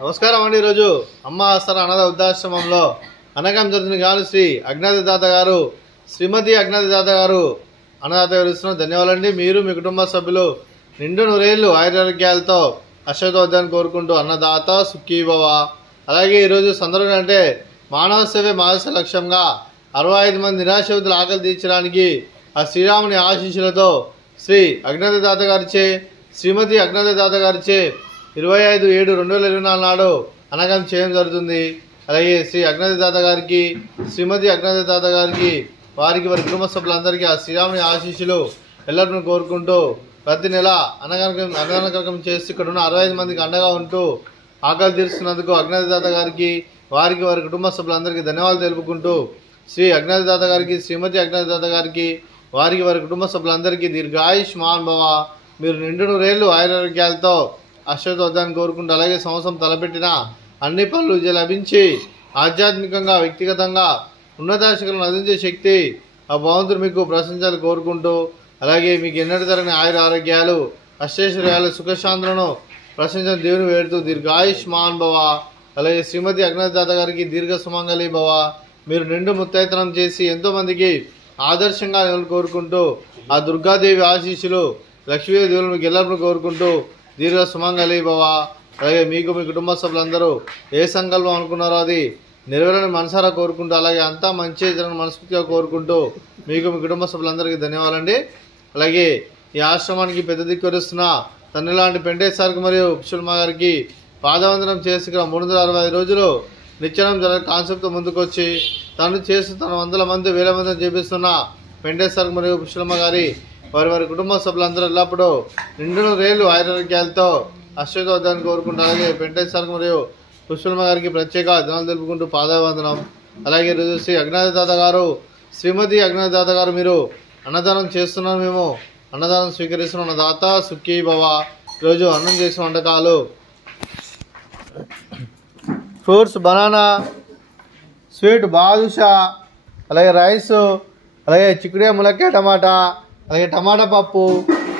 నమస్కారం అండి. ఈరోజు అమ్మ ఆసరా అనాథ వృద్ధాశ్రమంలో అనగం జరుగుతున్న గాను శ్రీ అజ్ఞాత దాత గారు శ్రీమతి అజ్ఞాత దాత గారు అన్నదాత వివరిస్తున్న ధన్యవాదాలండి. మీరు మీ కుటుంబ సభ్యులు నిండు నూరేళ్లు ఆయురారోగ్యాలతో అశ్వతోద్యాన్ని కోరుకుంటూ అన్నదాత సుఖీభవ. అలాగే ఈరోజు సందర్భం అంటే మానవ సేవే మానస లక్ష్యంగా 65 మంది నిరాశ్రితుల ఆకలి తీర్చడానికి ఆ శ్రీరాముని ఆశీస్సులతో శ్రీ అజ్ఞాత దాత గారిచే శ్రీమతి అజ్ఞాత దాత గారిచే 25/7/2024 నాడు అనగం చేయడం జరుగుతుంది. అలాగే శ్రీ అజ్ఞాత దాత గారికి శ్రీమతి అజ్ఞాత దాత గారికి వారి కుటుంబ సభ్యులందరికీ ఆ శ్రీరాముని ఆశీస్సులు ఎల్లప్పుడూ కోరుకుంటూ ప్రతి నెల అన్నదానం చేసి ఇక్కడ ఉన్న 65 మందికి అండగా ఉంటూ ఆకలి తీరుస్తున్నందుకు అజ్ఞాత దాత గారికి వారి కుటుంబ సభ్యులందరికీ ధన్యవాదాలు తెలుపుకుంటూ శ్రీ అజ్ఞాత దాత గారికి శ్రీమతి అజ్ఞాత దాత గారికి వారి కుటుంబ సభ్యులందరికీ దీర్ఘాయుష్మాన్ భవ. మీరు నిండు నూరేళ్లు ఆయురారోగ్యాలతో అశ్వతోద్యాన్ని కోరుకుంటూ అలాగే సంవత్సరం తలపెట్టిన అన్ని పనులు లభించి ఆధ్యాత్మికంగా వ్యక్తిగతంగా ఉన్నతాశిఖలను అందించే శక్తి ఆ భగవంతుడు మీకు ప్రశంసాలు కోరుకుంటూ అలాగే మీకు ఎన్నటి తరగని ఆయుర ఆరోగ్యాలు అష్టైశ్వర్యాలు సుఖశాంతులను ప్రశంసలు దేవుని వేడుతూ దీర్ఘాయుష్మాన్ భవ. అలాగే శ్రీమతి అజ్ఞాత దాత గారికి దీర్ఘ సుమంగళి భవ. మీరు నిండు ముత్తైతనం చేసి ఎంతోమందికి ఆదర్శంగా కోరుకుంటూ ఆ దుర్గాదేవి ఆశీస్సులు లక్ష్మీదేవి దేవులు మీకు ఎల్లప్పుడూ కోరుకుంటూ దీర్ఘ సుమంగళి భవ. అలాగే మీకు మీ కుటుంబ సభ్యులందరూ ఏ సంకల్పం అనుకున్నారో అది నెరవేరని మనసారా కోరుకుంటూ అలాగే అంతా మంచి జరగని మనస్ఫూర్తిగా కోరుకుంటూ మీకు మీ కుటుంబ సభ్యులందరికీ ధన్యవాదాలండి. అలాగే ఈ ఆశ్రమానికి పెద్ద దిక్కువరుస్తున్న తండ్రి లాంటి పెంటేశ్వరికి మరియు పుష్పల్మ గారికి పాదవందనం చేసి 365 రోజులు నిత్యం జరగ కాన్సెప్ట్తో ముందుకొచ్చి తను చేస్తూ తన 100 మంది 1000 మందిని చేపిస్తున్న పెంటేశ్వర్ మరియు పుష్పల్మ గారి వారి కుటుంబ సభ్యులందరూ ఎల్లప్పుడూ నిండు నూరేళ్లు ఆయురారోగ్యాలతో అశ్వతోద్యాన్ని కోరుకుంటూ అలాగే పెంటేశ్వర్ మరియు పుష్పల్మ గారికి ప్రత్యేక ధనాలు తెలుపుకుంటూ పాదవందనం. అలాగే ఈరోజు శ్రీ అజ్ఞాత దాత గారు శ్రీమతి అజ్ఞాత దాత గారు మీరు అన్నదానం చేస్తున్నాం, మేము అన్నదానం స్వీకరిస్తున్నాం. అన్నదాత సుఖీ భవ. ఈరోజు అన్నం చేసిన వంటకాలు ఫ్రూట్స్ బనానా స్వీట్ బాదుషా అలాగే రైస్ అలాగే చిక్కుడుకాయ ములక్కాయ టమాటా అలాగే టమాటా పప్పు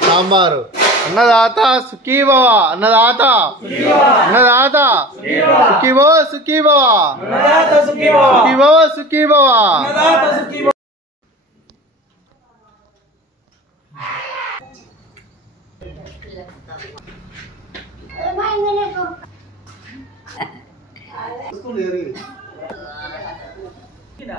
సాంబారు. అన్నదాత సుఖీ భవ. అన్నదాత అన్నదాత సుఖీ భవ సుఖీ భవ సుఖీ భవ సుఖీ భవ. Tidak.